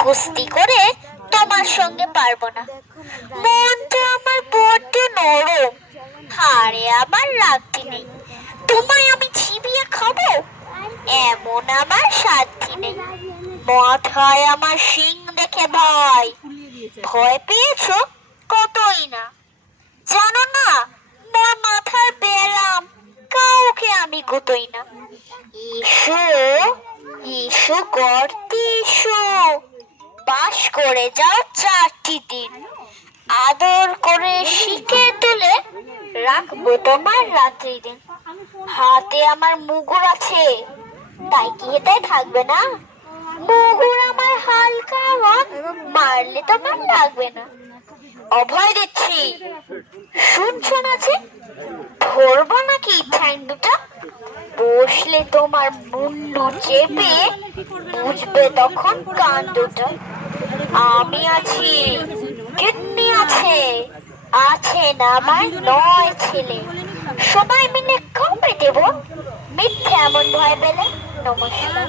কুস্তি করে তোমার সঙ্গে পারবো না। মনটা আমার বড্ড নরম, হাড়ে আমার রাখতে নেই। তোমায় আমি চিবিয়ে খাবো এমন আমার সাধ্যি নেই। মাথায় আমার শিং দেখে ভয়, ভয় পেয়েছো কতই না। জানো না মোর মাথার বেলাম, কাউকে আমি গুতোই না। এসো এসো গর্তে এসো, বাস করে যাও 4টি দিন। আদর করে শিখে তুলে রাখবো তোমার রাত্রি দিন। হাতে আমার মুগুর আছে, তাই কি হেতায় থাকবে না? মুগুর আমার হালকা হাত, মারলে তোমার লাগবে না। অভয় দিচ্ছি, শুনছো না যে? ধরবো নাকি ঠ্যাং দুটা? বসলে তোমার মুন্ডু চেপে বুঝবে তখন কান দুটো। আমি আছি, গিন্নি আছে, আছেন আমার 9 ছেলে। সবাই মিলে কবে দেব মিথ্যে এমন ভয় পেলে? নমস্কার।